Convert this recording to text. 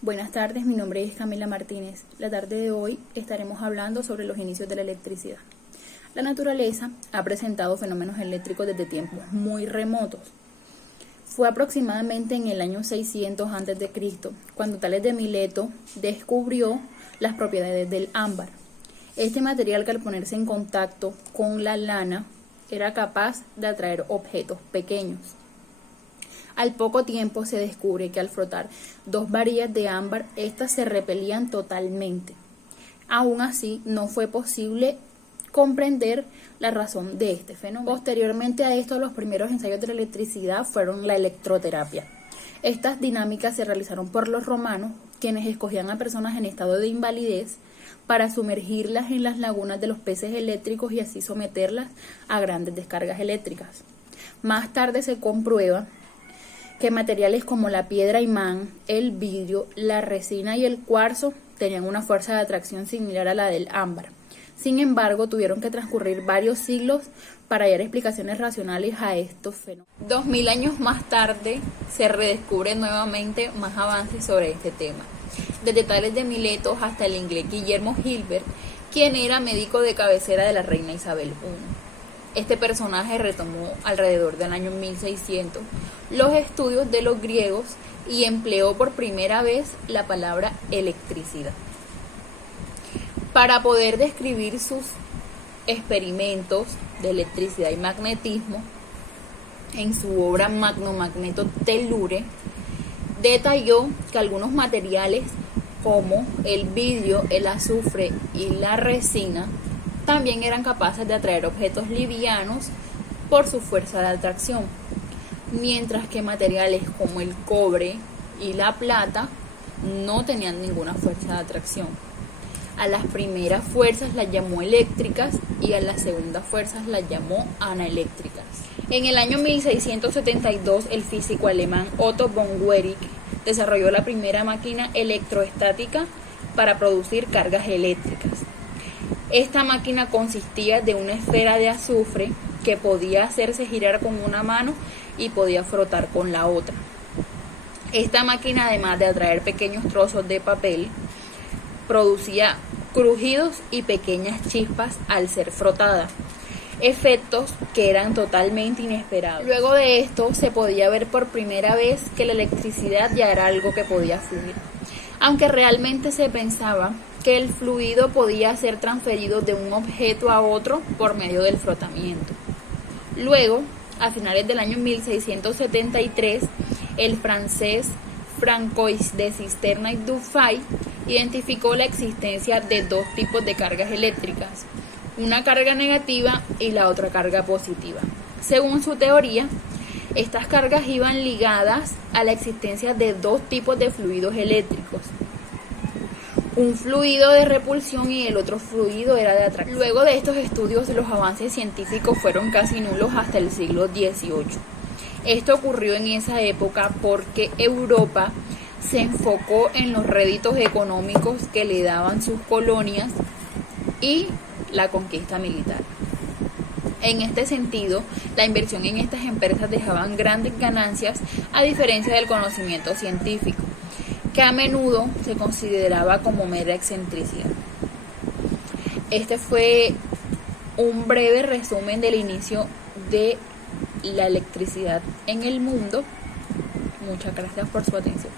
Buenas tardes, mi nombre es Camila Martínez. La tarde de hoy estaremos hablando sobre los inicios de la electricidad. La naturaleza ha presentado fenómenos eléctricos desde tiempos muy remotos. Fue aproximadamente en el año 600 a.C. cuando Tales de Mileto descubrió las propiedades del ámbar. Este material, que al ponerse en contacto con la lana era capaz de atraer objetos pequeños. Al poco tiempo se descubre que al frotar dos varillas de ámbar, éstas se repelían totalmente. Aún así, no fue posible comprender la razón de este fenómeno. Posteriormente a esto, los primeros ensayos de la electricidad fueron la electroterapia. Estas dinámicas se realizaron por los romanos, quienes escogían a personas en estado de invalidez para sumergirlas en las lagunas de los peces eléctricos y así someterlas a grandes descargas eléctricas. Más tarde se comprueba que materiales como la piedra imán, el vidrio, la resina y el cuarzo tenían una fuerza de atracción similar a la del ámbar. Sin embargo, tuvieron que transcurrir varios siglos para hallar explicaciones racionales a estos fenómenos. 2000 años más tarde se redescubren nuevamente más avances sobre este tema, desde Tales de Mileto hasta el inglés Guillermo Hilbert, quien era médico de cabecera de la reina Isabel I. Este personaje retomó alrededor del año 1600 los estudios de los griegos y empleó por primera vez la palabra electricidad para poder describir sus experimentos de electricidad y magnetismo. En su obra Magno Magneto Tellure detalló que algunos materiales como el vidrio, el azufre y la resina también eran capaces de atraer objetos livianos por su fuerza de atracción, mientras que materiales como el cobre y la plata no tenían ninguna fuerza de atracción. A las primeras fuerzas las llamó eléctricas y a las segundas fuerzas las llamó anaeléctricas. En el año 1672, el físico alemán Otto von Guericke desarrolló la primera máquina electroestática para producir cargas eléctricas. Esta máquina consistía de una esfera de azufre que podía hacerse girar con una mano y podía frotar con la otra. Esta máquina, además de atraer pequeños trozos de papel, producía crujidos y pequeñas chispas al ser frotada, efectos que eran totalmente inesperados. Luego de esto se podía ver por primera vez que la electricidad ya era algo que podía fluir, aunque realmente se pensaba que el fluido podía ser transferido de un objeto a otro por medio del frotamiento. Luego, a finales del año 1673, el francés Francois de Cisterna y Dufay identificó la existencia de dos tipos de cargas eléctricas, una carga negativa y la otra carga positiva. Según su teoría, estas cargas iban ligadas a la existencia de dos tipos de fluidos eléctricos, un fluido de repulsión y el otro fluido era de atracción. Luego de estos estudios, los avances científicos fueron casi nulos hasta el siglo XVIII. Esto ocurrió en esa época porque Europa se enfocó en los réditos económicos que le daban sus colonias y la conquista militar. En este sentido, la inversión en estas empresas dejaban grandes ganancias a diferencia del conocimiento científico, que a menudo se consideraba como mera excentricidad. Este fue un breve resumen del inicio de la electricidad en el mundo. Muchas gracias por su atención.